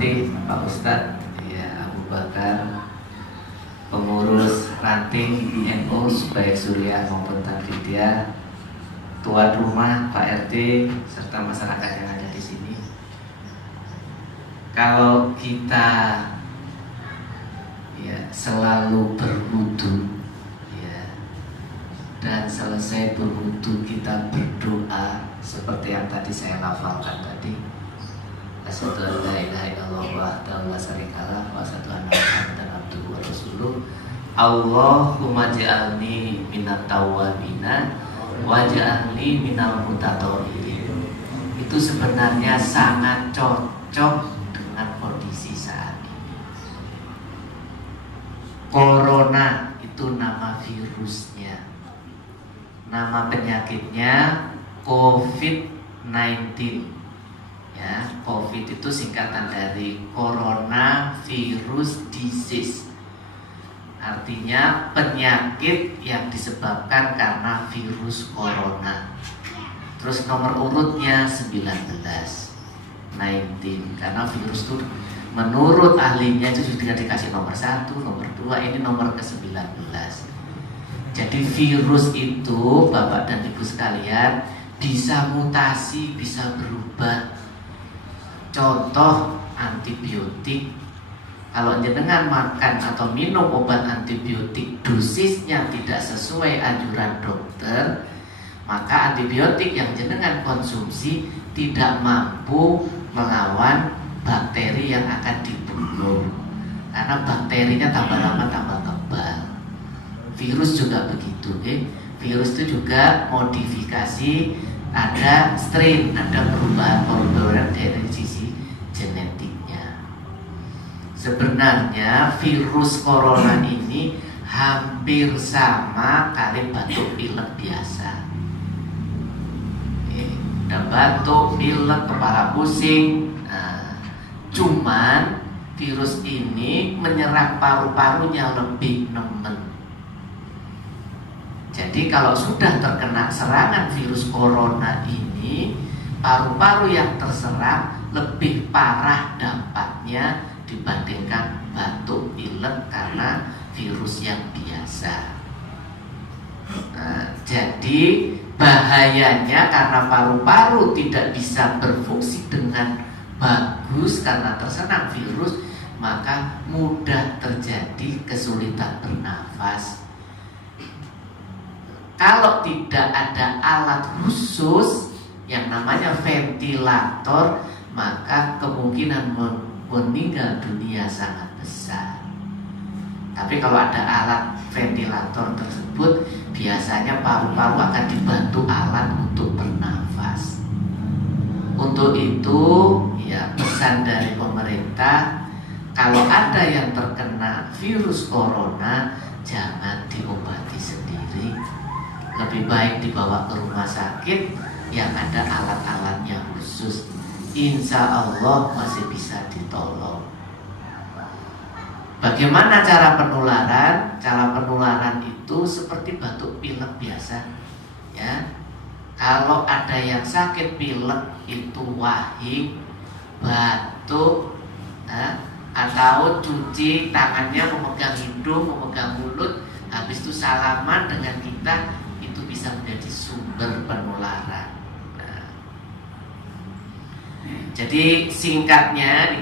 hormati Pak Ustadz ya, Abu Bakar, pengurus ranting NU baik Surya maupun Tanfidia, tuan rumah Pak RT serta masyarakat yang ada di sini. Kalau kita ya selalu berwudu ya, dan selesai berwudu kita berdoa seperti yang tadi saya lafalkan tadi, asyhadu an la ilaha illallah wahdahu la syarikalah wa asyhadu anna muhammadan abduhu wa rasuluh. Allahumma ja'alni minat tawwabina waj'alni minal mutatahhirin. Itu sebenarnya sangat cocok dengan kondisi saat ini. Corona itu nama virusnya, nama penyakitnya COVID-19 ya. COVID itu singkatan dari Coronavirus Disease, artinya penyakit yang disebabkan karena virus corona. Terus nomor urutnya 19, karena virus itu menurut ahlinya itu sudah dikasih nomor 1, nomor 2, ini nomor ke-19. Jadi virus itu Bapak dan Ibu sekalian bisa mutasi, bisa berubah. Contoh antibiotik, kalau jenengan makan atau minum obat antibiotik dosisnya tidak sesuai anjuran dokter, maka antibiotik yang jenengan konsumsi tidak mampu melawan bakteri yang akan dibunuh, karena bakterinya tambah lama tambah kebal. Virus juga begitu, virus itu juga modifikasi, ada strain, ada perubahan dari sisi genetiknya. Sebenarnya virus corona ini hampir sama kali batuk pilek biasa. Ada batuk, pilek, kepala pusing. Nah, cuman virus ini menyerang paru-parunya lebih nemen. Jadi kalau sudah terkena serangan virus corona ini, paru-paru yang terserang lebih parah dampaknya dibandingkan batuk pilek karena virus yang biasa. Nah, jadi bahayanya karena paru-paru tidak bisa berfungsi dengan bagus karena terserang virus, maka mudah terjadi kesulitan bernafas. Kalau tidak ada alat khusus yang namanya ventilator, maka kemungkinan meninggal dunia sangat besar. Tapi kalau ada alat ventilator tersebut, biasanya paru-paru akan dibantu alat untuk bernafas. Untuk itu, ya pesan dari pemerintah, kalau ada yang terkena virus corona, jangan diobati sendiri. Lebih baik dibawa ke rumah sakit yang ada alat-alatnya khusus. Insya Allah masih bisa ditolong. Bagaimana cara penularan? Cara penularan itu seperti batuk pilek biasa ya. Kalau ada yang sakit pilek itu wahing, batuk atau cuci tangannya, memegang hidung, memegang mulut, habis itu salaman dengan kita, itu bisa menjadi sumber penularan. Jadi singkatnya,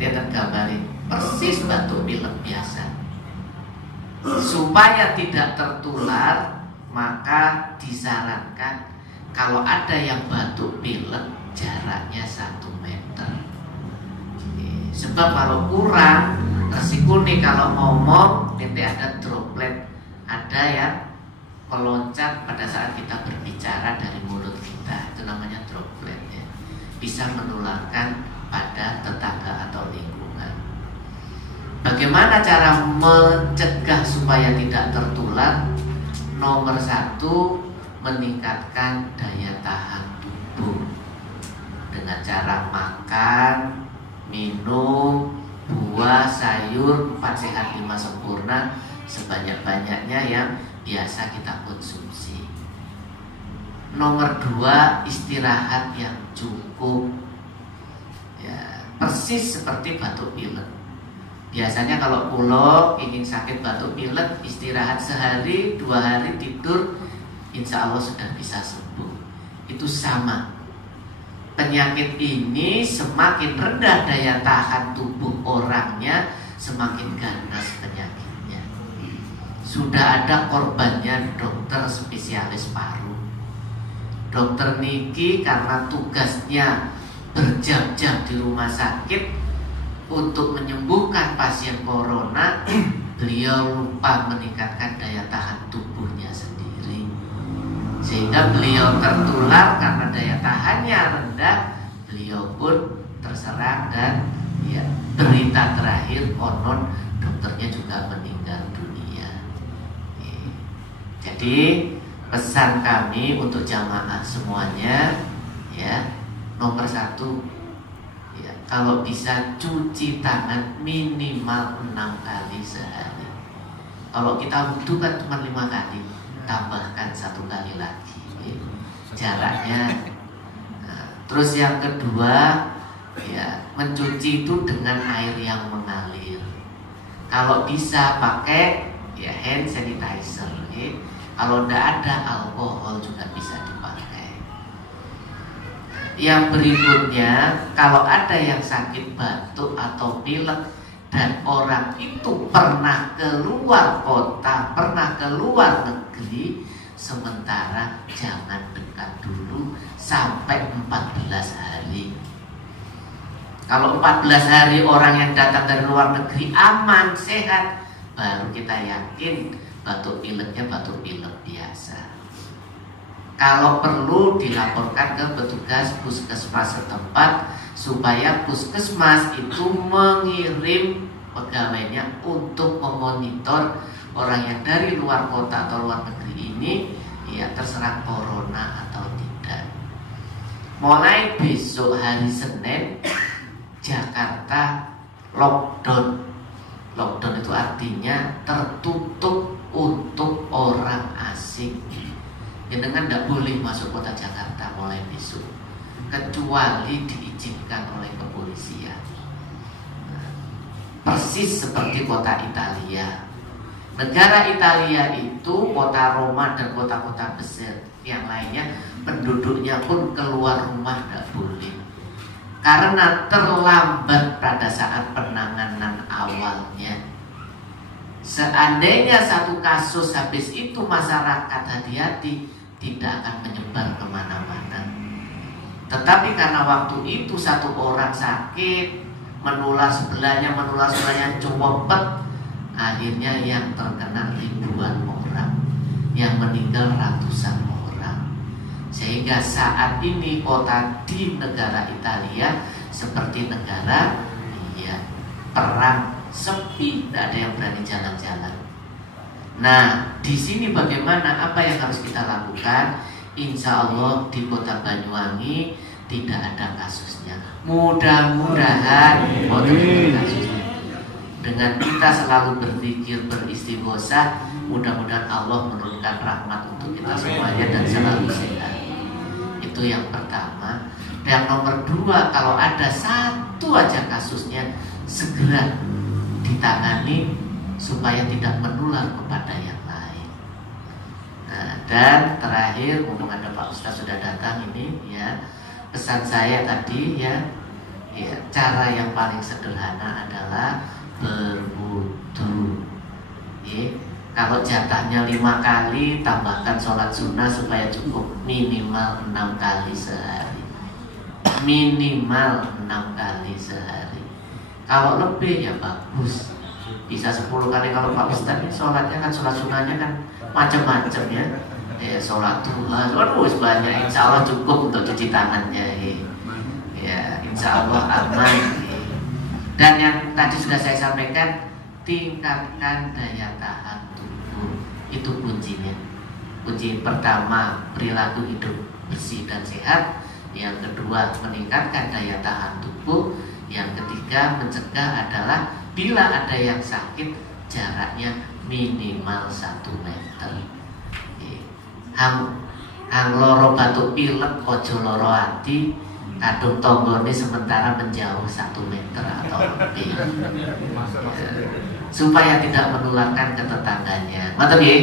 dia akan gambarin persis batuk pilek biasa. Supaya tidak tertular, maka disarankan kalau ada yang batuk pilek jaraknya 1 meter. Sebab kalau kurang, resiko nih kalau ngomong nanti ada droplet, ada yang meloncat pada saat kita berbicara dari mulut kita, itu namanya droplet ya. Bisa menularkan pada tetangga atau lingkungan. Bagaimana cara mencegah supaya tidak tertular? Nomor 1, meningkatkan daya tahan tubuh dengan cara makan, minum, buah, sayur, 4 sehat 5 sempurna sebanyak-banyaknya yang biasa kita konsumsi. Nomor 2, istirahat yang cukup ya. persis seperti batuk pilek. Biasanya kalau pulau ingin sakit batuk pilek, istirahat sehari, 2 hari tidur, insya Allah sudah bisa sembuh. Itu sama. Penyakit ini semakin rendah daya tahan tubuh orangnya, semakin ganas penyakitnya. Sudah ada korbannya dokter spesialis paru. Dokter Niki karena tugasnya berjam-jam di rumah sakit untuk menyembuhkan pasien corona, beliau lupa meningkatkan daya tahan tubuhnya sendiri, sehingga beliau tertular. Karena daya tahannya rendah, beliau pun terserang dan ya, berita terakhir konon dokternya juga meninggal dunia. Jadi pesan kami untuk jamaah semuanya, ya, nomor 1, ya, kalau bisa cuci tangan minimal 6 kali sehari. Kalau kita wudhu kan cuma 5 kali, tambahkan 1 kali lagi, ya, jaraknya. Nah, terus yang kedua, ya, mencuci itu dengan air yang mengalir. Kalau bisa pakai ya hand sanitizer, ya. Kalau tidak ada, alkohol juga bisa dipakai. Yang berikutnya, kalau ada yang sakit batuk atau pilek dan orang itu pernah keluar kota, pernah keluar negeri, sementara jangan dekat dulu sampai 14 hari. Kalau 14 hari orang yang datang dari luar negeri aman, sehat, baru kita yakin batuk pileknya batuk pilek biasa. Kalau perlu dilaporkan ke petugas puskesmas setempat supaya puskesmas itu mengirim pegawainya untuk memonitor orang yang dari luar kota atau luar negeri ini ya terserang corona atau tidak. Mulai besok hari Senin Jakarta lockdown. Lockdown itu artinya tertutup untuk orang asing. Jenengan tidak boleh masuk kota Jakarta mulai besok, kecuali diizinkan oleh kepolisian. Persis seperti kota Italia. Negara Italia itu kota Roma dan kota-kota besar yang lainnya, penduduknya pun keluar rumah tidak boleh, karena terlambat pada saat penanganan awalnya. Seandainya 1 kasus habis itu masyarakat hati-hati, tidak akan menyebar kemana-mana. Tetapi karena waktu itu 1 orang sakit, menular sebelahnya cepet, akhirnya yang terkena ribuan orang, yang meninggal ratusan orang. Sehingga saat ini kota di negara Italia seperti negara perang, sepi, tidak ada yang berani jalan-jalan. Nah, di sini bagaimana? Apa yang harus kita lakukan? Insya Allah di kota Banyuwangi tidak ada kasusnya. Mudah-mudahan kasusnya. Dengan kita selalu berzikir, beristighosah, mudah-mudahan Allah menurunkan rahmat untuk kita semuanya dan selalu sehat. Itu yang pertama. Dan nomor 2, kalau ada 1 aja kasusnya, segera ditangani supaya tidak menular kepada yang lain. Nah, dan terakhir, mumpung ada Pak Ustadz sudah datang ini, ya, pesan saya tadi ya, cara yang paling sederhana adalah berwudu. Kalau jatahnya 5 kali, tambahkan sholat sunnah supaya cukup minimal 6 kali sehari. Minimal 6 kali sehari. Kalau lebih ya bagus, bisa 10 kali. Kalau Pak Ustadz ini sholatnya kan, sholat sunnahnya kan macam-macam ya. Sholat duha, banyak. Insya Allah cukup untuk cuci tangannya. Ya, insya Allah aman. Dan yang tadi sudah saya sampaikan, tingkatkan daya tahan tubuh. Itu kuncinya. Kunci pertama, perilaku hidup bersih dan sehat. Yang kedua, meningkatkan daya tahan tubuh. Yang ketiga, mencegah adalah bila ada yang sakit, jaraknya minimal 1 meter. Hang loro batuk pilek, ojo loro ati. kadung tonggo ini sementara menjauh 1 meter atau lebih, supaya tidak menularkan ke tetangganya. Mantap ya?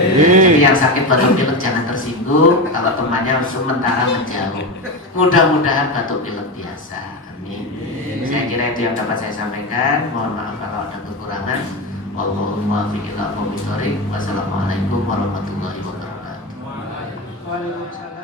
Jadi yang sakit batuk pilek jangan tersinggung kalau temannya sementara menjauh. Mudah-mudahan batuk pilek biasa. Amin. Saya kira itu yang dapat saya sampaikan. Mohon maaf kalau ada kekurangan. Allahumma fiqillah wa bitorik. Wassalamualaikum warahmatullahi wabarakatuh. Waalaikumsalam.